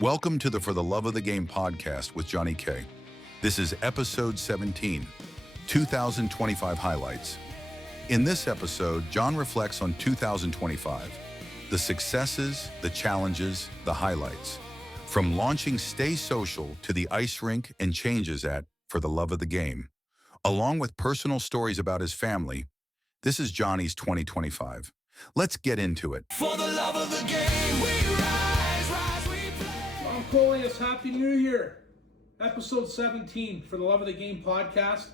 Welcome to the For the Love of the Game podcast with Johnny K. This is episode 17, 2025 highlights. In this episode, John reflects on 2025, the successes, the challenges, the highlights. From launching Stay Social to the ice rink and changes at For the Love of the Game. Along with personal stories about his family, this is Johnny's 2025. Let's get into it. For the love of the game, we rise, we play. I'm Colius, Happy New Year. Episode 17 For the Love of the Game podcast.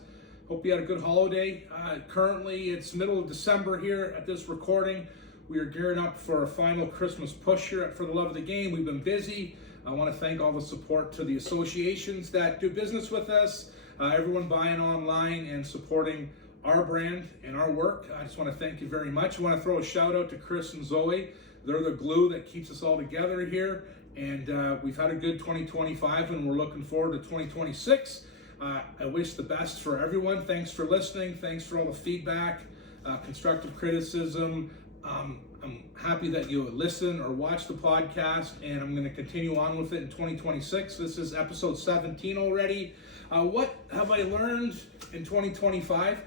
Hope you had a good holiday. Currently, it's middle of December here at this recording. We are gearing up for a final Christmas push here at For the Love of the Game. We've been busy. I want to thank all the support to the associations that do business with us, everyone buying online and supporting our brand and our work. I just want to thank you very much. I want to throw a shout out to Chris and Zoe. They're the glue that keeps us all together here. And we've had a good 2025 and we're looking forward to 2026. I wish the best for everyone. Thanks for listening. Thanks for all the feedback, constructive criticism. I'm happy that you listen or watch the podcast, and I'm going to continue on with it in 2026. This is episode 17 already. What have I learned in 2025?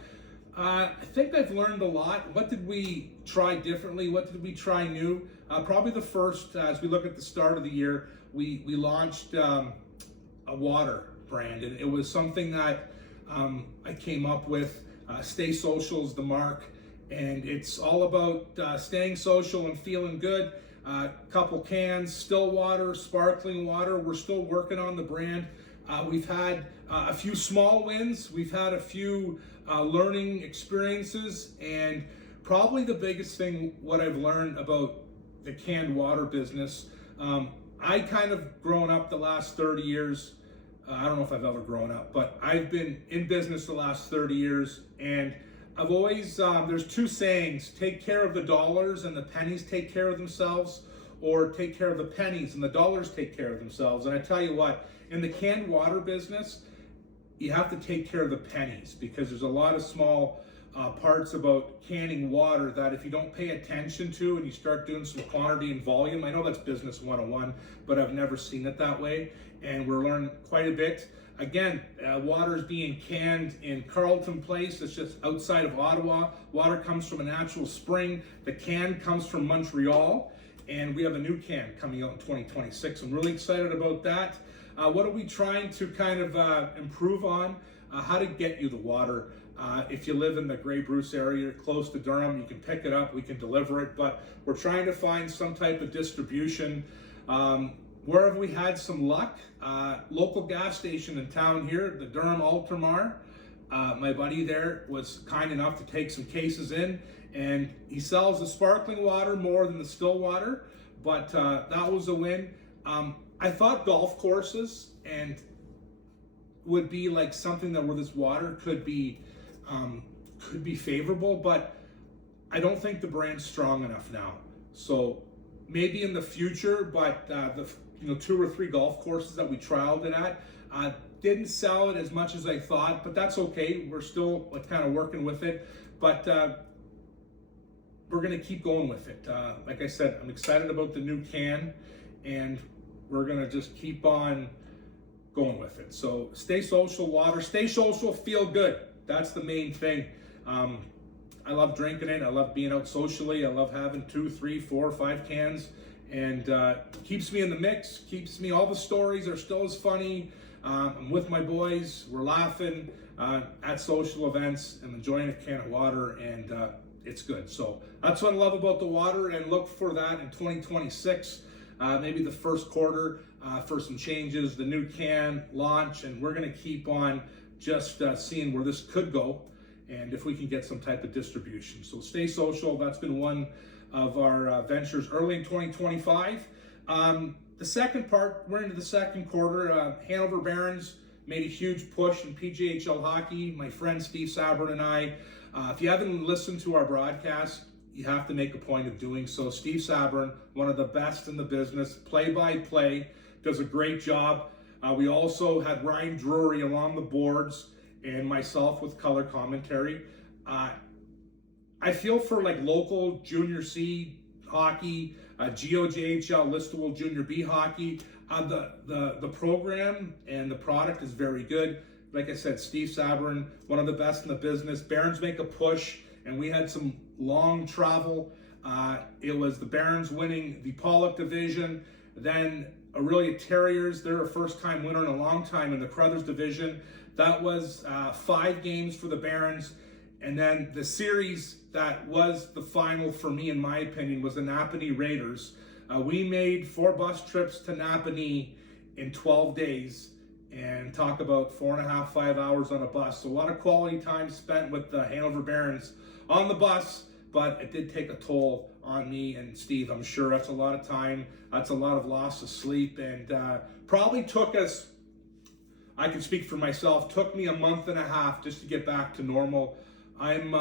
I think I've learned a lot. What did we try differently? What did we try new? Probably the first, as we look at the start of the year, we launched a water brand, and it was something that I came up with. Stay Social is the mark, and it's all about staying social and feeling good. Couple cans, still water, sparkling water. We're still working on the brand. We've had a few small wins. We've had a few learning experiences, and probably the biggest thing, what I've learned about the canned water business, I kind of grown up the last 30 years. I don't know if I've ever grown up, but I've been in business the last 30 years, and I've always, there's two sayings: take care of the dollars and the pennies take care of themselves, or take care of the pennies and the dollars take care of themselves. And I tell you what, in the canned water business, you have to take care of the pennies, because there's a lot of small parts about canning water that if you don't pay attention to and you start doing some quantity and volume, I know that's business 101, but I've never seen it that way, and we're learning quite a bit. Again, water is being canned in Carleton Place. It's just outside of Ottawa. Water comes from a natural spring. The can comes from Montreal, and we have a new can coming out in 2026. I'm really excited about that. What are we trying to kind of improve on? How to get you the water. If you live in the Grey Bruce area, close to Durham, you can pick it up, we can deliver it, but we're trying to find some type of distribution. Where have we had some luck? Local gas station in town here, the Durham Ultramar. My buddy there was kind enough to take some cases in, and he sells the sparkling water more than the still water, but that was a win. I thought golf courses and would be like something that where this water could be favorable, but I don't think the brand's strong enough now. So maybe in the future, but the 2 or 3 golf courses that we trialed it at didn't sell it as much as I thought, but that's okay. We're still kind of working with it, but we're going to keep going with it. Like I said, I'm excited about the new can, and we're going to just keep on going with it. So stay social water, stay social, feel good. That's the main thing. I love drinking it. I love being out socially. I love having 2, 3, 4, 5 cans, and keeps me in the mix, keeps me, all the stories are still as funny. I'm with my boys, we're laughing at social events and enjoying a can of water, and it's good. So that's what I love about the water, and look for that in 2026, maybe the first quarter for some changes, the new can launch, and we're gonna keep on just seeing where this could go and if we can get some type of distribution. So stay social, that's been one of our ventures early in 2025. The second part, we're into the second quarter. Hanover Barons made a huge push in PJHL hockey. My friend Steve Sabrin and I, if you haven't listened to our broadcast, you have to make a point of doing so. Steve Sabrin, one of the best in the business, play-by-play, does a great job. We also had Ryan Drury along the boards and myself with color commentary. I feel for like local junior C hockey, GOJHL listable junior B hockey. The program and the product is very good. Like I said, Steve Sabrin, one of the best in the business. Barons make a push, and we had some long travel. It was the Barons winning the Pollock division, then Aurelia Terriers, they're a first-time winner in a long time in the Crothers division. That was 5 games for the Barons. And then the series that was the final for me, in my opinion, was the Napanee Raiders. We made 4 bus trips to Napanee in 12 days, and talk about 4.5, 5 hours on a bus. So a lot of quality time spent with the Hanover Barons on the bus, but it did take a toll on me and Steve. I'm sure that's a lot of time. That's a lot of loss of sleep, and probably took us, I can speak for myself, took me a month and a half just to get back to normal. I'm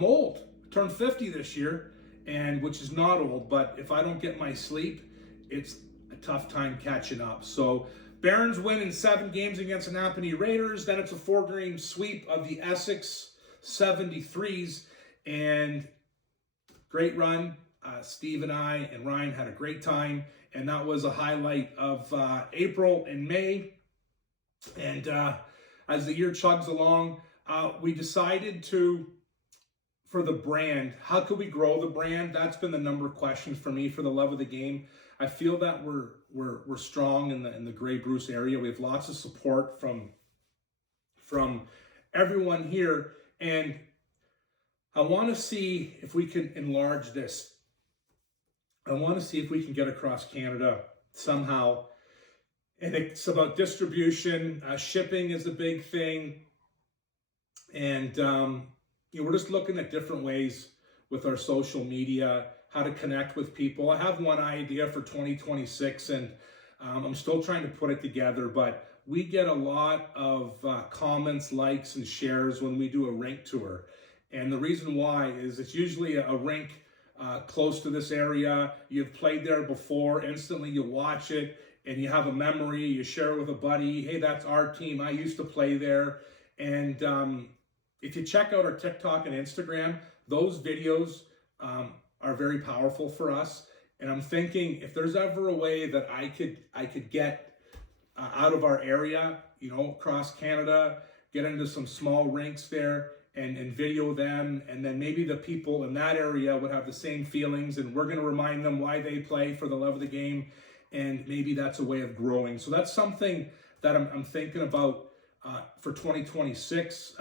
old. I turned 50 this year, and which is not old, but if I don't get my sleep, it's a tough time catching up. So Barons win in 7 games against the Napanee Raiders. Then it's a 4-game sweep of the Essex 73s, and great run. Steve and I and Ryan had a great time, and that was a highlight of April and May. And as the year chugs along, we decided to, for the brand, how could we grow the brand? That's been the number of questions for me for the love of the game. I feel that we're strong in the Grey Bruce area. We have lots of support from everyone here, and I want to see if we can enlarge this. I want to see if we can get across Canada somehow. And it's about distribution. Shipping is a big thing. And we're just looking at different ways with our social media, how to connect with people. I have one idea for 2026, and I'm still trying to put it together, but we get a lot of comments, likes, and shares when we do a rink tour. And the reason why is it's usually a rink close to this area. You've played there before. Instantly you watch it and you have a memory. You share it with a buddy. Hey, that's our team. I used to play there. And if you check out our TikTok and Instagram, those videos are very powerful for us. And I'm thinking if there's ever a way that I could get out of our area, across Canada, get into some small rinks there, and video them, and then maybe the people in that area would have the same feelings, and we're going to remind them why they play for the love of the game, and maybe that's a way of growing. So that's something that I'm thinking about for 2026.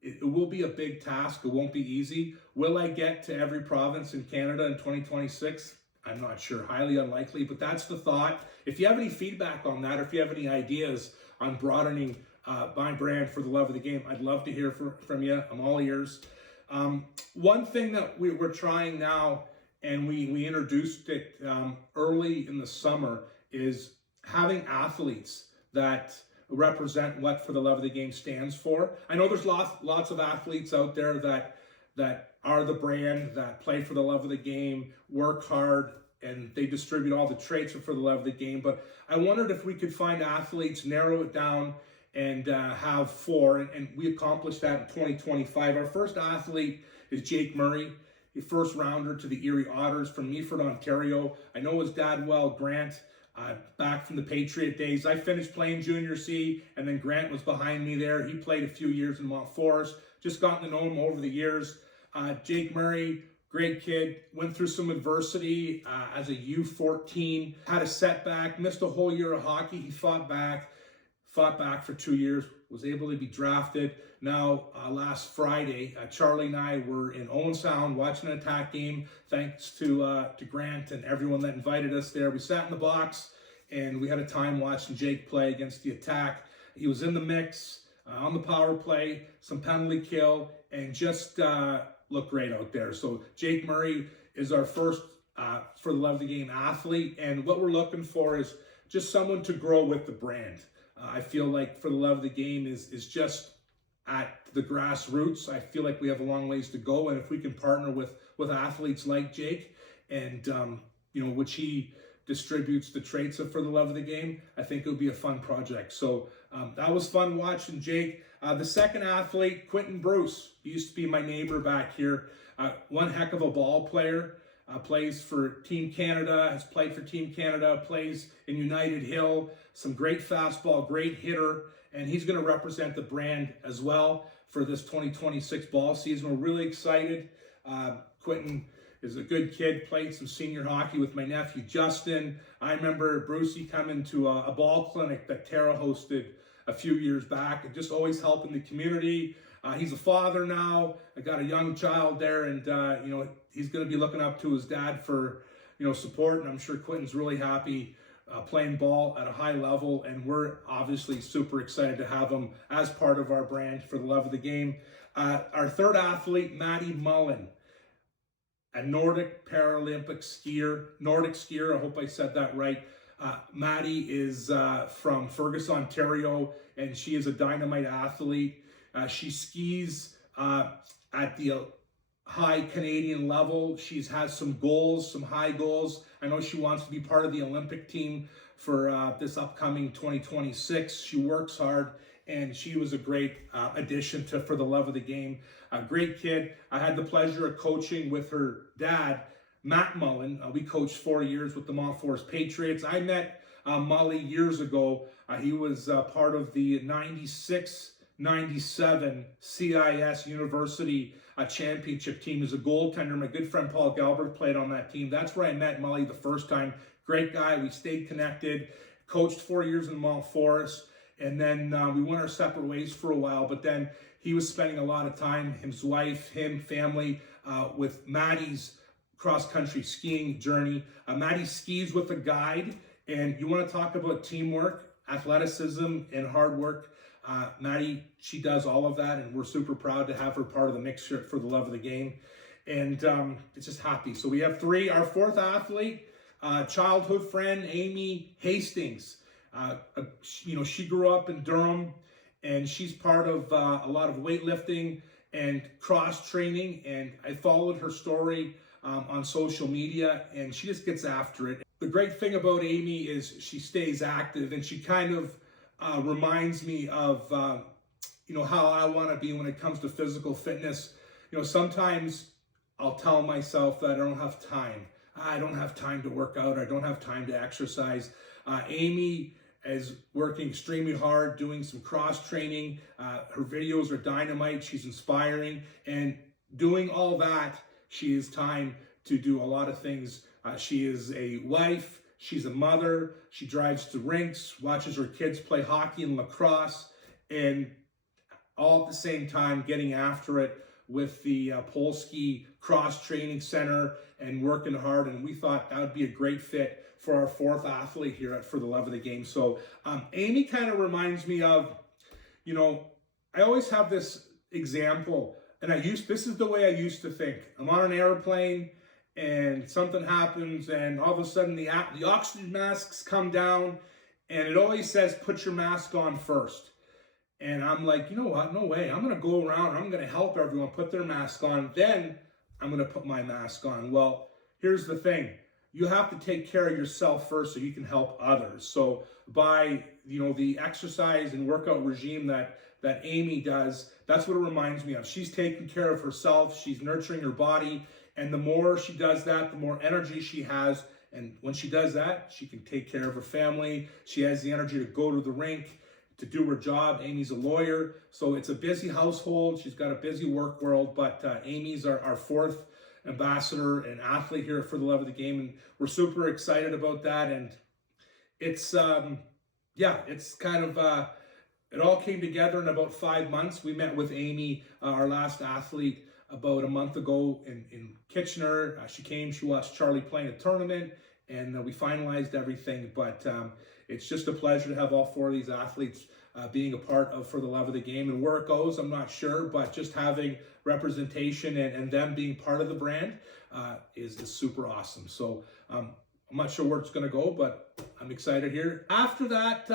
It will be a big task. It won't be easy. Will I get to every province in Canada in 2026? I'm not sure. Highly unlikely, but that's the thought. If you have any feedback on that, or if you have any ideas on broadening my brand for the love of the game, I'd love to hear from you. I'm all ears. One thing that we're trying now, and we introduced it early in the summer, is having athletes that represent what For the Love of the Game stands for. I know there's lots of athletes out there that are the brand, that play for the love of the game, work hard, and they distribute all the traits of For the Love of the Game. But I wondered if we could find athletes, narrow it down, and have 4, and we accomplished that in 2025. Our first athlete is Jake Murray, a first rounder to the Erie Otters from Meaford, Ontario. I know his dad well, Grant, back from the Patriot days. I finished playing Junior C, and then Grant was behind me there. He played a few years in Mont Forest, just gotten to know him over the years. Jake Murray, great kid, went through some adversity as a U14, had a setback, missed a whole year of hockey. He fought back for 2 years, was able to be drafted. Now, last Friday, Charlie and I were in Owen Sound watching an attack game, thanks to Grant and everyone that invited us there. We sat in the box, and we had a time watching Jake play against the attack. He was in the mix, on the power play, some penalty kill, and just looked great out there. So Jake Murray is our first For the Love of the Game athlete, and what we're looking for is just someone to grow with the brand. I feel like For the Love of the Game is just at the grassroots. I feel like we have a long ways to go, and if we can partner with athletes like Jake, and which he distributes the traits of For the Love of the Game, I think it would be a fun project. So that was fun watching Jake. The second athlete, Quentin Bruce, he used to be my neighbor back here. One heck of a ball player. plays for Team Canada, has played for Team Canada, plays in United Hill, some great fastball, great hitter, and he's going to represent the brand as well for this 2026 ball season. We're really excited. Quentin is a good kid, played some senior hockey with my nephew Justin. I remember Brucey coming to a ball clinic that Tara hosted a few years back and just always helping the community. He's a father now. I got a young child there, and he's going to be looking up to his dad for support, and I'm sure Quentin's really happy playing ball at a high level, and we're obviously super excited to have him as part of our brand for the love of the game. Our third athlete, Maddie Mullen, a Nordic Paralympic skier. Nordic skier, I hope I said that right. Maddie is from Fergus, Ontario, and she is a dynamite athlete. She skis at the high Canadian level. She's has some goals, some high goals. I know she wants to be part of the Olympic team for this upcoming 2026. She works hard, and she was a great addition to For the Love of the Game. A great kid. I had the pleasure of coaching with her dad, Matt Mullen. We coached 4 years with the Mont Forest Patriots. I met Mully years ago. He was part of the 96-97 CIS University championship team as a goaltender. My good friend Paul Galbert played on that team. That's where I met Mully the first time. Great guy. We stayed connected. Coached 4 years in Mont Forest. And then we went our separate ways for a while. But then he was spending a lot of time, his wife, family, with Maddie's cross-country skiing journey. Maddie skis with a guide. And you want to talk about teamwork, athleticism, and hard work. Maddie, she does all of that, and we're super proud to have her part of the mix here For the Love of the Game. And it's just happy. So we have three. Our fourth athlete, childhood friend, Amy Hastings. She grew up in Durham, and she's part of a lot of weightlifting and cross training. And I followed her story on social media, and she just gets after it. The great thing about Amy is she stays active, and she kind of reminds me of how I want to be when it comes to physical fitness. Sometimes I'll tell myself that I don't have time. I don't have time to work out. I don't have time to exercise. Amy is working extremely hard, doing some cross training. Her videos are dynamite. She's inspiring, and doing all that, she has time to do a lot of things. She is a wife. She's a mother. She drives to rinks, watches her kids play hockey and lacrosse, and all at the same time getting after it with the Polski Cross Training Center and working hard. And we thought that would be a great fit for our fourth athlete here at For the Love of the Game. So Amy kind of reminds me of, I always have this example, and this is the way I used to think. I'm on an airplane, and something happens, and all of a sudden the oxygen masks come down, and it always says, put your mask on first. And I'm like, you know what? No way. I'm going to go around, and I'm going to help everyone put their mask on. Then I'm going to put my mask on. Well, here's the thing. You have to take care of yourself first so you can help others. So by, the exercise and workout regime that Amy does, that's what it reminds me of. She's taking care of herself. She's nurturing her body. And the more she does that, the more energy she has. And when she does that, she can take care of her family. She has the energy to go to the rink, to do her job. Amy's a lawyer, so it's a busy household. She's got a busy work world, but Amy's our fourth ambassador and athlete here For the Love of the Game, and we're super excited about that. And it's it's kind of it all came together in about 5 months. We met with Amy, our last athlete, about a month ago in Kitchener. She came, she watched Charlie play in a tournament, and we finalized everything. But it's just a pleasure to have all four of these athletes being a part of For the Love of the Game. And where it goes, I'm not sure, but just having representation and them being part of the brand is super awesome. So I'm not sure where it's going to go, but I'm excited here. After that,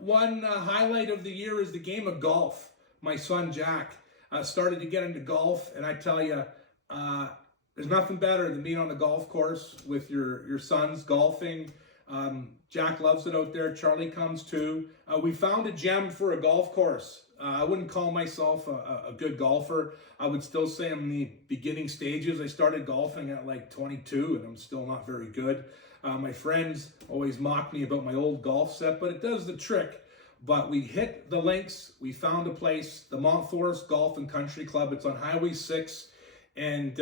one highlight of the year is the game of golf. My son, Jack, started to get into golf, and I tell you, there's nothing better than being on the golf course with your sons golfing. Jack loves it out there. Charlie comes too. We found a gem for a golf course I wouldn't call myself a good golfer. I would still say I'm in the beginning stages. I started golfing at like 22 and I'm still not very good. My friends always mock me about my old golf set, but it does the trick. But we hit the links. We found a place, the Mount Forest Golf and Country Club. It's on Highway 6 and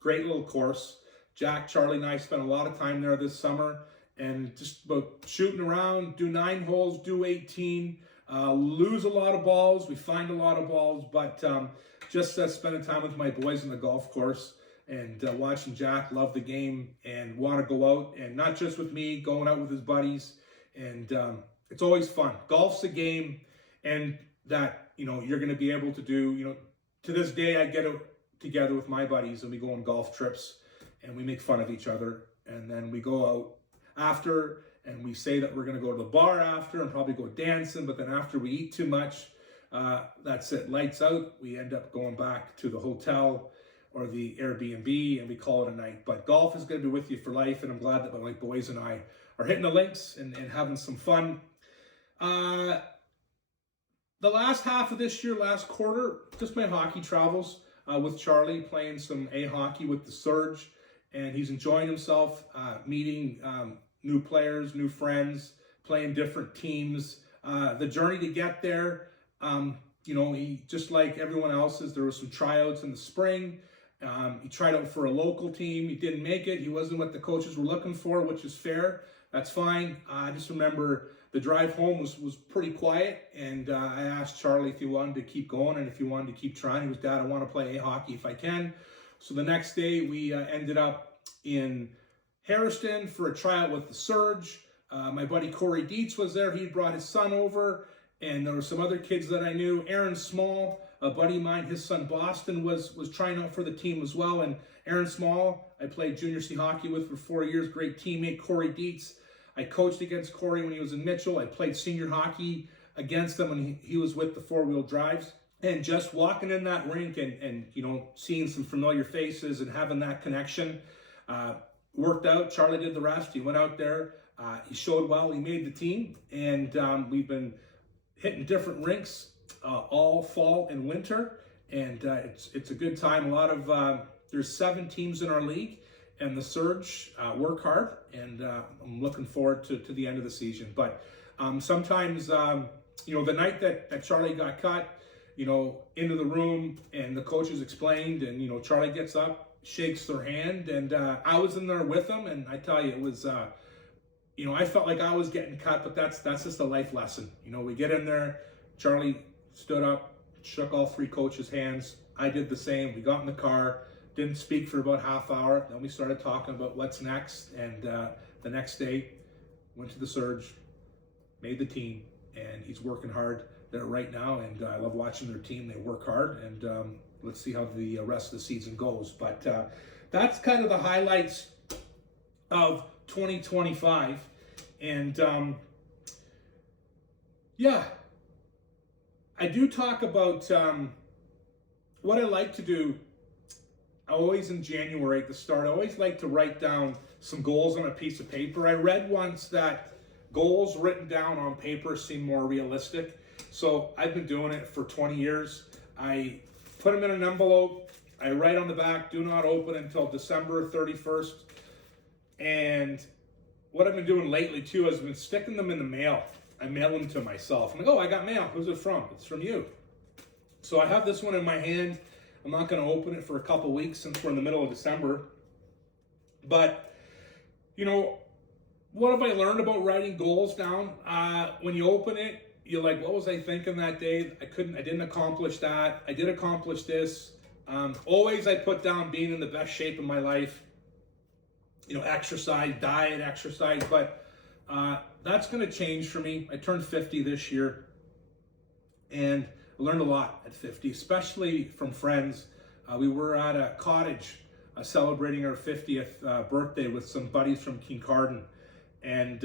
great little course. Jack, Charlie, and I spent a lot of time there this summer and just about shooting around, do 9 holes, do 18, lose a lot of balls. We find a lot of balls, but just spending time with my boys on the golf course and watching Jack love the game and want to go out, and not just with me, going out with his buddies. And it's always fun. Golf's a game, and that, you're going to be able to do, to this day, I get together with my buddies and we go on golf trips and we make fun of each other. And then we go out after and we say that we're going to go to the bar after and probably go dancing. But then after we eat too much, that's it. Lights out. We end up going back to the hotel or the Airbnb and we call it a night. But golf is going to be with you for life. And I'm glad that my boys and I are hitting the links and having some fun. The last half of this year, last quarter, just my hockey travels with Charlie, playing some hockey with the Surge, and he's enjoying himself, meeting new players, new friends, playing different teams. The journey to get there, he, just like everyone else's, there were some tryouts in the spring. He tried out for a local team. He didn't make it. He wasn't what the coaches were looking for, which is fair. That's fine. I just remember the drive home was pretty quiet, and I asked Charlie if he wanted to keep going and if he wanted to keep trying. He was, Dad, I want to play hockey if I can. So the next day we ended up in Harrison for a tryout with the Surge. My buddy Corey Dietz was there. He brought his son over, and there were some other kids that I knew. Aaron Small, a buddy of mine, his son Boston was trying out for the team as well. And Aaron Small, I played junior C hockey with for 4 years. Great teammate. Corey Dietz, I coached against Corey when he was in Mitchell. I played senior hockey against him when he was with the 4-wheel drives. And just walking in that rink and seeing some familiar faces and having that connection worked out. Charlie did the rest. He went out there. He showed well. He made the team. And we've been hitting different rinks all fall and winter. And it's a good time. A lot of there's 7 teams in our league. And the Surge work hard, and I'm looking forward to the end of the season. But sometimes, the night that Charlie got cut, into the room and the coaches explained, and, Charlie gets up, shakes their hand, and I was in there with him, and I tell you, it was, I felt like I was getting cut, but that's just a life lesson. We get in there, Charlie stood up, shook all 3 coaches' hands. I did the same. We got in the car. Didn't speak for about half hour. Then we started talking about what's next. And the next day, went to the Surge, made the team, and he's working hard there right now. And I love watching their team. They work hard, and let's see how the rest of the season goes. But that's kind of the highlights of 2025. And I do talk about what I like to do. Always in January at the start, I always like to write down some goals on a piece of paper. I read once that goals written down on paper seem more realistic. So I've been doing it for 20 years. I put them in an envelope. I write on the back, do not open until December 31st. And what I've been doing lately too is I've been sticking them in the mail. I mail them to myself. I'm like, oh, I got mail. Who's it from? It's from you. So I have this one in my hand. I'm not going to open it for a couple weeks since we're in the middle of December. But, what have I learned about writing goals down? When you open it, you're like, what was I thinking that day? I didn't accomplish that. I did accomplish this. Always I put down being in the best shape of my life. Exercise, diet, exercise. But that's going to change for me. I turned 50 this year. And I learned a lot at 50, especially from friends. We were at a cottage celebrating our 50th birthday with some buddies from Kincardine. And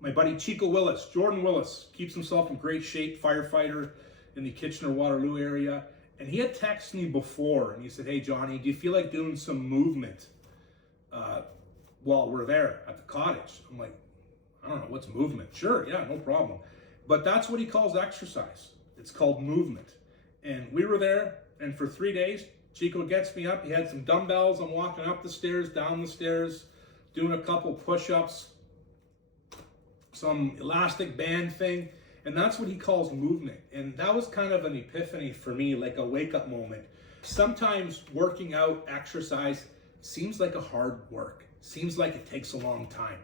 my buddy Chico Willis, Jordan Willis, keeps himself in great shape, firefighter in the Kitchener-Waterloo area. And he had texted me before, and he said, hey, Johnny, do you feel like doing some movement while we're there at the cottage? I'm like, I don't know, what's movement? Sure, yeah, no problem. But that's what he calls exercise. It's called movement. And we were there, and for 3 days, Chico gets me up. He had some dumbbells. I'm walking up the stairs, down the stairs, doing a couple push-ups, some elastic band thing. And that's what he calls movement. And that was kind of an epiphany for me, like a wake-up moment. Sometimes working out, exercise, seems like a hard work. Seems like it takes a long time.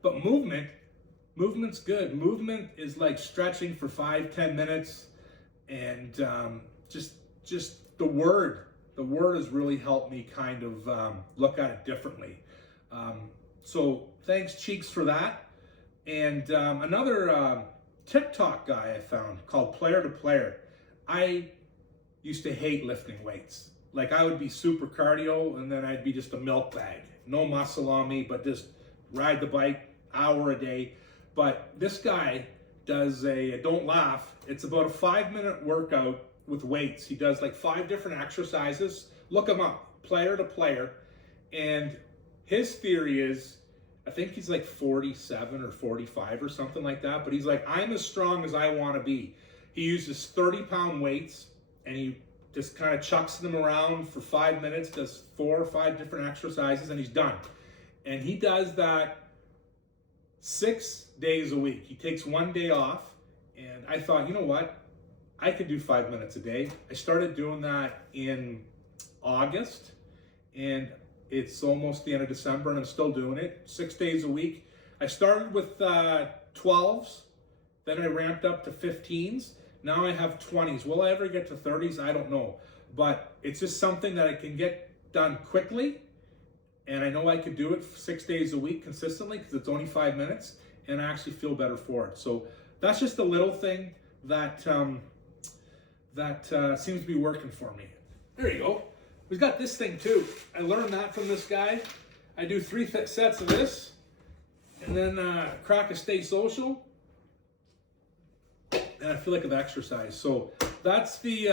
But movement's good. Movement is like stretching for 5-10 minutes. And just the word has really helped me kind of look at it differently. So thanks, Cheeks, for that. And another TikTok guy I found called Player to Player. I used to hate lifting weights. Like, I would be super cardio and then I'd be just a milk bag. No muscle on me, but just ride the bike hour a day. But this guy does don't laugh, it's about a 5-minute workout with weights. He does like 5 different exercises. Look him up, Player to Player. And his theory is, I think he's like 47 or 45 or something like that, but he's like, I'm as strong as I want to be. He uses 30-pound weights and he just kind of chucks them around for 5 minutes, does 4 or 5 different exercises, and he's done. And he does that 6 days a week. He takes 1 day off, and I thought, you know what? I could do 5 minutes a day. I started doing that in August, and it's almost the end of December, and I'm still doing it 6 days a week. I started with 12s, then I ramped up to 15s. Now I have 20s. Will I ever get to 30s? I don't know. But it's just something that I can get done quickly, and I know I could do it 6 days a week consistently because it's only 5 minutes, and I actually feel better for it. So that's just a little thing that seems to be working for me. There you go. We've got this thing too. I learned that from this guy. I do 3 sets of this, and then crack a Stay Social, and I feel like I've exercised. So that's the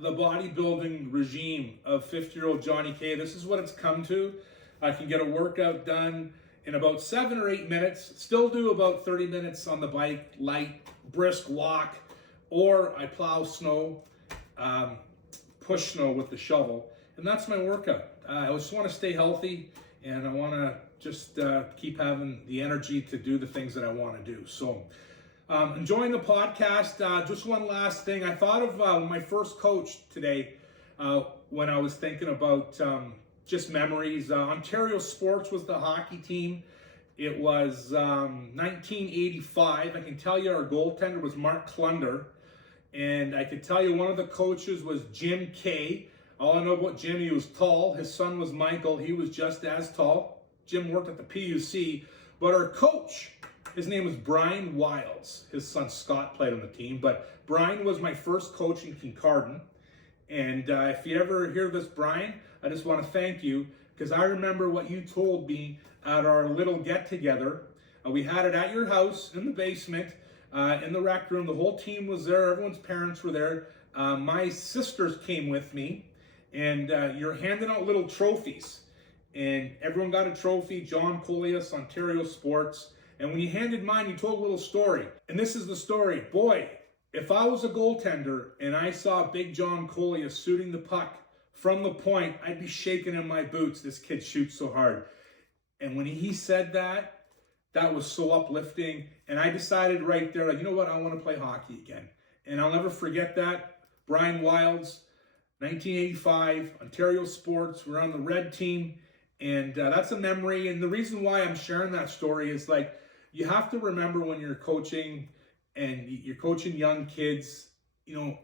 bodybuilding regime of 50-year-old Johnny K. This is what it's come to. I can get a workout done in about 7 or 8 minutes. Still do about 30 minutes on the bike, light, brisk walk, or I plow snow, push snow with the shovel. And that's my workout. I just want to stay healthy, and I want to just keep having the energy to do the things that I want to do. So enjoying the podcast. Just one last thing. I thought of my first coach today when I was thinking about just memories. Ontario Sports was the hockey team. It was 1985. I can tell you our goaltender was Mark Klunder. And I can tell you one of the coaches was Jim Kay. All I know about Jim, he was tall. His son was Michael. He was just as tall. Jim worked at the PUC. But our coach, his name was Brian Wiles. His son Scott played on the team. But Brian was my first coach in Kincardine. And if you ever hear this, Brian, I just want to thank you, because I remember what you told me at our little get-together. We had it at your house in the basement, in the rec room. The whole team was there. Everyone's parents were there. My sisters came with me. And you're handing out little trophies, and everyone got a trophy. John Coleus, Ontario Sports. And when you handed mine, you told a little story. And this is the story. Boy, if I was a goaltender and I saw Big John Coleus shooting the puck from the point, I'd be shaking in my boots. This kid shoots so hard. And when he said that, that was so uplifting. And I decided right there, like, you know what? I want to play hockey again. And I'll never forget that. Brian Wiles, 1985, Ontario Sports. We're on the red team, and that's a memory. And the reason why I'm sharing that story is, like, you have to remember when you're coaching and you're coaching young kids, you know,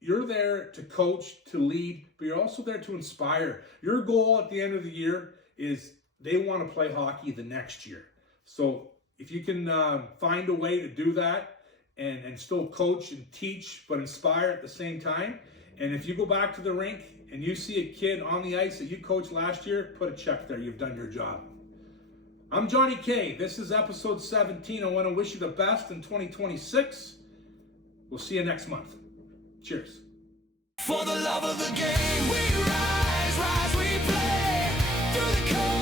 you're there to coach, to lead, but you're also there to inspire. Your goal at the end of the year is they want to play hockey the next year. So if you can find a way to do that and still coach and teach, but inspire at the same time. And if you go back to the rink and you see a kid on the ice that you coached last year, put a check there. You've done your job. I'm Johnny K. This is episode 17. I want to wish you the best in 2026. We'll see you next month. Cheers. For the love of the game, we rise, we play through the cold.